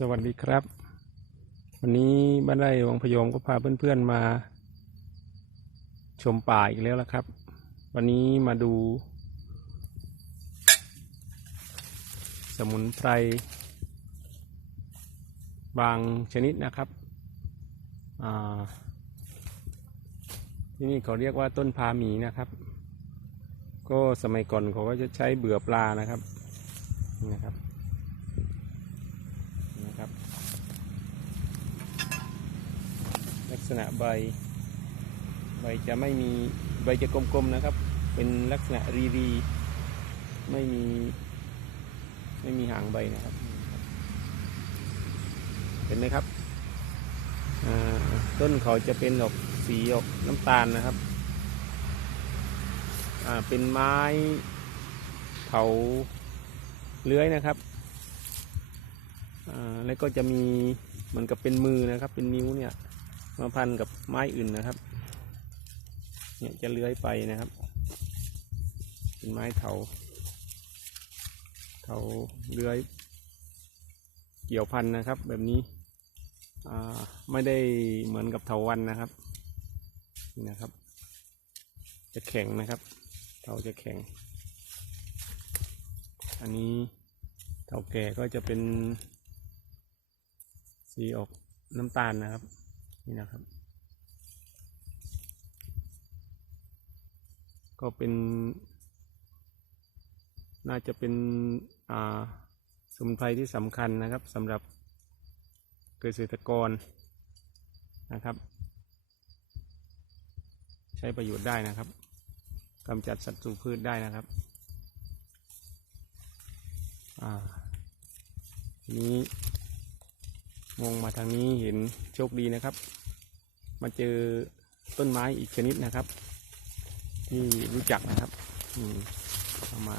สวัสดีครับ วันนี้บ้านไร่วังพยอมก็พาเพื่อนๆมา ชมป่าอีกแล้วละครับ วันนี้มาดู สมุนไพร บางชนิดนะครับที่นี่เขาเรียกว่าต้นพาหมีนะครับ ก็สมัยก่อนเขาก็จะใช้เบื่อปลานะครับนะครับนี่นะครับ ลักษณะใบ ใบจะไม่มีใบจะกลมๆนะครับ เป็นลักษณะรีรีๆไม่มี ไม่มีหางใบนะครับ เห็นไหมครับ ต้นเขาจะเป็นออกสีออกน้ำตาลนะครับ เป็นไม้เถาเลื้อยนะครับแล้วก็จะมีเหมือนกับเป็นมือนะครับ เป็นนิ้วเนี่ย มาพันกับไม้อื่นนะครับ เนี่ยจะเลื้อยไปนะครับ เป็นไม้เถาเถาเลื้อย เกี่ยวพันนะครับ แบบนี้อ่าไม่ได้เหมือนกับเถาวันนะครับนี่นะครับ จะแข็งนะครับเถาจะแข็ง อันนี้เถาแก่ก็จะเป็นสีออกน้ำตาลนะครับ นี่นะครับ ก็เป็น น่าจะเป็นอ่าสมุนไพรที่สำคัญนะครับสำหรับเกษตรกรนะครับ ใช้ประโยชน์ได้นะครับกำจัดศัตรูพืชได้นะครับอ่าทีนี้ มองมาทางนี้เห็นโชคดีนะครับ มาเจอต้นไม้อีกชนิดนะครับ ที่รู้จักนะครับอืมเอามา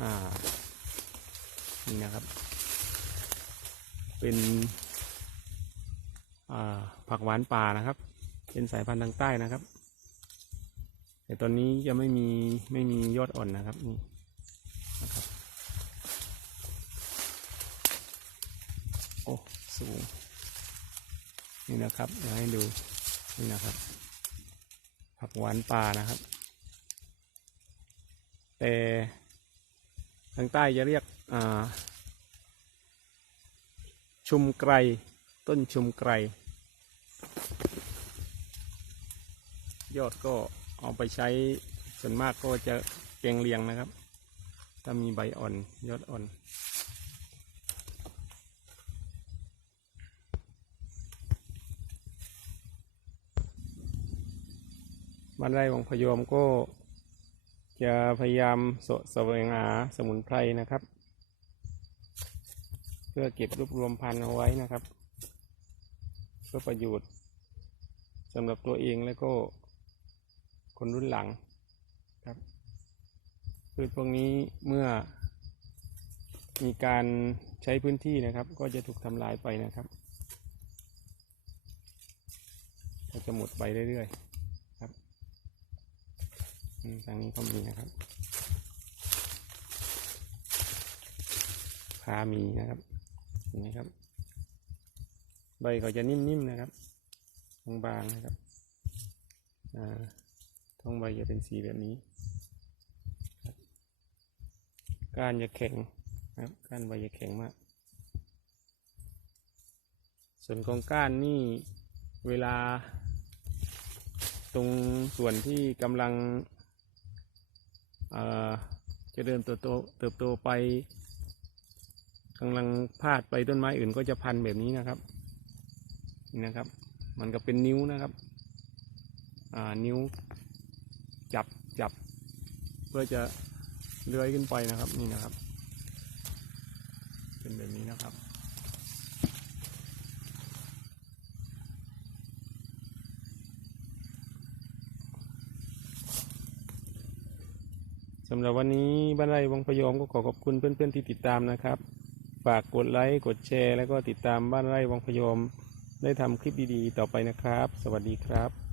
อ่านี่นะครับ เป็นอ่าผักหวานป่านะครับ เป็นสายพันธุ์ทางใต้นะครับ แต่ตอนนี้จะไม่มีไม่มียอดอ่อนนะครับนี่นะครับ โอ้สูง นี่นะครับเดี๋ยวให้ดูนี่นะครับ ผักหวานป่านะครับ แต่ทางใต้จะเรียกอ่าชุมไกรต้นชุมไกรยอดก็เอาไปใช้ส่วนมากก็จะแกงเลียงนะครับ ถ้ามีใบอ่อนยอดอ่อน บ้านไร่วังพยอมก็จะพยายามสะแสวงหาสมุนไพรนะครับ เพื่อเก็บรวบรวมพันธุ์เอาไว้นะครับ เพื่อประโยชน์สำหรับตัวเองและก็คนรุ่นหลังครับพืชพวกนี้เมื่อมีการใช้พื้นที่นะครับ ก็จะถูกทำลายไปนะครับ ก็จะหมดไปเรื่อยๆ ทางนี้ก็มีนะครับพามีนะครับเห็นไหมครับ ใบเขาจะนิ่มๆนะครับบางๆนะครับอ่าท้องใบจะเป็นสีแบบนี้ก้านจะแข็งนะครับก้านใบจะแข็งมาก ส่วนของก้านนี่เวลา ตรงส่วนที่กำลัง เจะเดินเติบโตเติบโตไปกำลังพาดไปต้นไม้อื่นก็จะพันแบบนี้นะครับนี่นะครับ มันก็เป็นนิ้วนะครับอ่านิ้วจับจับ เพื่อจะเลื้อยขึ้นไปนะครับนี่นะครับ เป็นแบบนี้นะครับ สำหรับวันนี้บ้านไร่วังพยอมก็ขอขอบคุณเพื่อนๆที่ติดตามนะครับ ฝากกดไลค์กดแชร์ แล้วก็ติดตามบ้านไร่วังพยอมได้ทำคลิปดีๆ ต่อไปนะครับ สวัสดีครับ